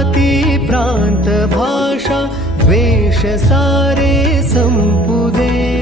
जाती प्रांत भाषा वेश सारे सम्पुदे